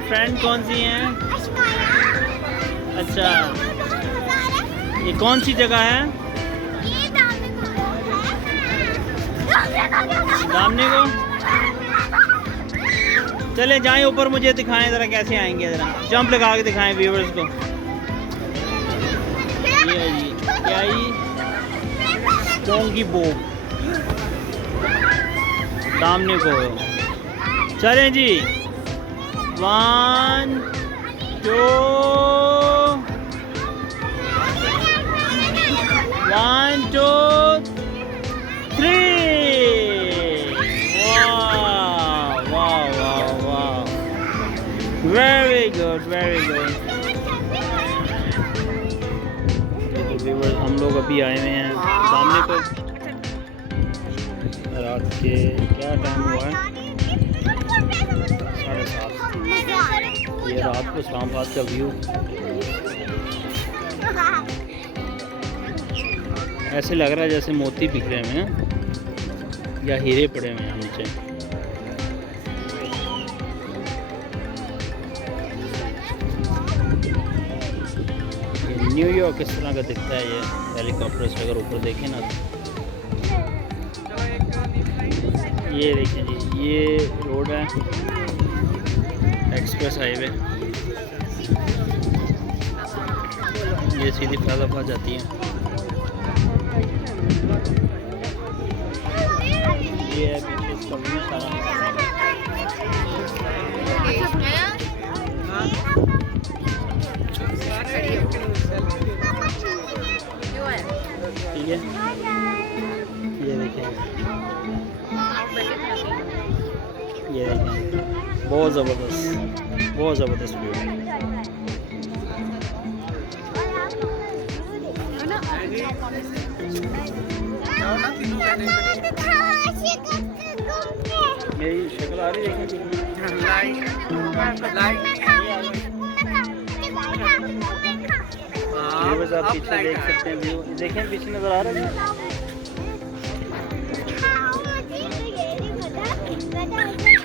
Friend कौन सी हैं? अच्छा, ये कौन सी जगह है? दामने को चले जाएं ऊपर, मुझे दिखाएं ज़रा कैसे आएंगे, ज़रा जंप लगा के दिखाएं व्यूवर्स को। ये जी क्या ही डोंगी बो दामने को। चलें जी, 1 2 1 2 3। Very good, very good. Viewers, हम लोग अभी आए हुए हैं सामने को। रात के क्या टाइम हुआ है? 7:30। ये रात को इस्लामाबाद का व्यू ऐसे लग रहा है जैसे मोती बिखरे हुए हैं या हीरे पड़े हुए हैं नीचे। न्यूयॉर्क इस तरह का दिखता है ये हेलीकॉप्टर से अगर ऊपर देखें ना। ये देखें जी, ये रोड है एक्सप्रेस हाईवे, ये सीधी फैजाबाद जाती है। ये है पीछे इसका व्यू सारा। ठीक है, ये देखें, ये देखें, बहुत ज़बरदस्त, बहुत ज़बरदस्त व्यू है। मेरी शक्ल आ रही है, देखें आप पीछे देख सकते हैं व्यू, देखें पीछे नज़र आ रहा है।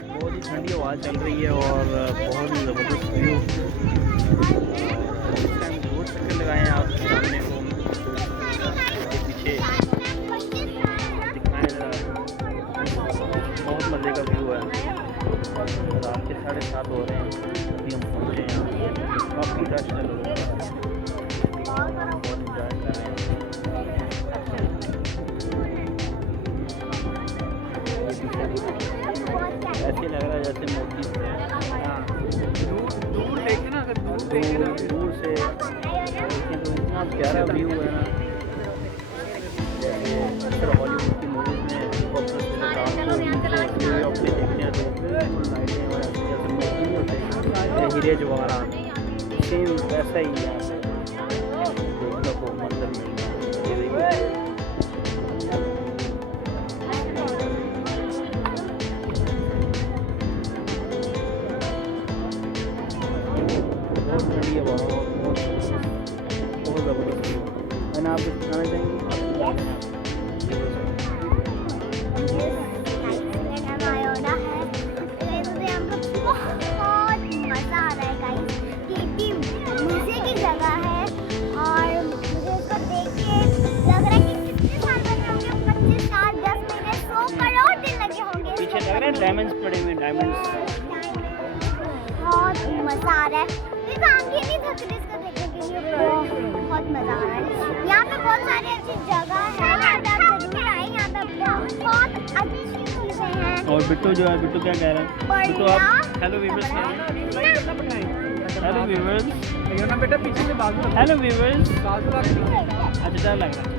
बहुत ही ठंडी हवा चल रही है और बहुत ही ज़बरदस्त व्यू। इस टाइम जरूर चक्कर लगाएं आप सामने को, पीछे दिखाएं ज़रा, बहुत मज़े का व्यू है। रात के 7:30 हो रहे हैं, अभी हम पहुँचे हैं, काफ़ी रश चल रहा है। ऐसे लग रहा है जैसे मोती दूर देखे ना, अगर दूर से देखें तो इतना प्यारा व्यू है ना। जैसे अक्सर हॉलीवुड की मूवीज़ में हेलीकॉप्टर से न्यूयॉर्क में देखते हैं तो बिल्कुल लाइटें जैसे मोती नहीं होते, हीरे जवाहरात, सेम वैसा ही है देखने को मंजर मिलता है। बहुत ठंडी हवा, बहुत ज़बरदस्त व्यू। मैंने आपको दिखाना चाहेंगे डायमंड्स पड़े हुए, डायमंड्स। बहुत मजा आ रहा है, काम की नहीं थक रही, इसको देखने के लिए बहुत मजा आ रहा है। यहाँ पे बहुत सारी अच्छी जगह है, यहाँ पे आप जरूर आए, यहाँ पे बहुत अच्छी चीजें हैं। और बिट्टू जो है, बिट्टू क्या कह रहा है? बिट्टू आप हेलो व्यूअर्स कह रहे हैं। हेलो व्यूअर्स, बेटा पीछे से बाजू। हेलो व्यूअर्स, अच्छा डर लग रहा है।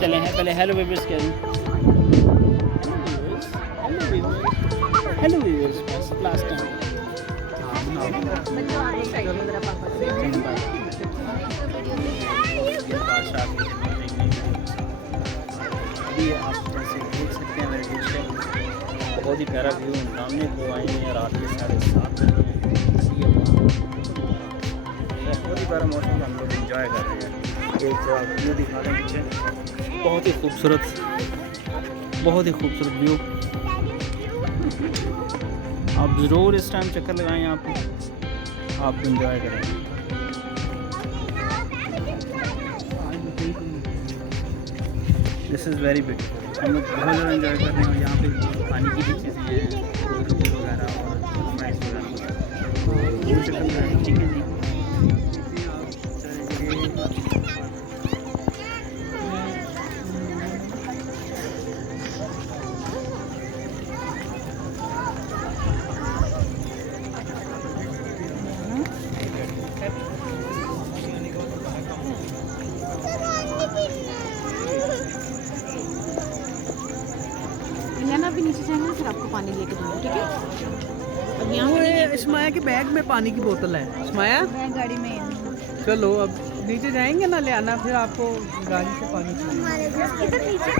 चले हैं पहले हेलो व्यूअर्स कह रहे हैं। हेलो व्यूअर्स, बस लास्ट टाइम। अभी आप जैसे देख सकते हैं मेरे पीछे बहुत ही प्यारा व्यू, सामने को आए हैं रात के 7:30 बहुत ही प्यारा मौसम हम लोग इंजॉय कर रहे हैं। एक व्यू दिखा रहे हैं पीछे, बहुत ही खूबसूरत व्यू। आप ज़रूर इस टाइम चक्कर लगाएं यहाँ पे, आप इंजॉय करें। दिस इज़ वेरी बिग, हम लोग बहुत ज़्यादा इंजॉय कर रहे हैं। और यहाँ पे पानी की भी चीज़ें हैं, गोलगप्पे वगैरह और फ्राइज़ वगैरह। ठीक है जी। इलाना भी नीचे जाएंगे फिर आपको पानी लेके दूँगी, ठीक है। अब यहाँ वो स्माया के बैग में पानी की बोतल है। स्माया गाड़ी में चलो अब नीचे जाएंगे ना, ले आना, फिर आपको गाड़ी से पानी पिलाएंगे। इधर नीचे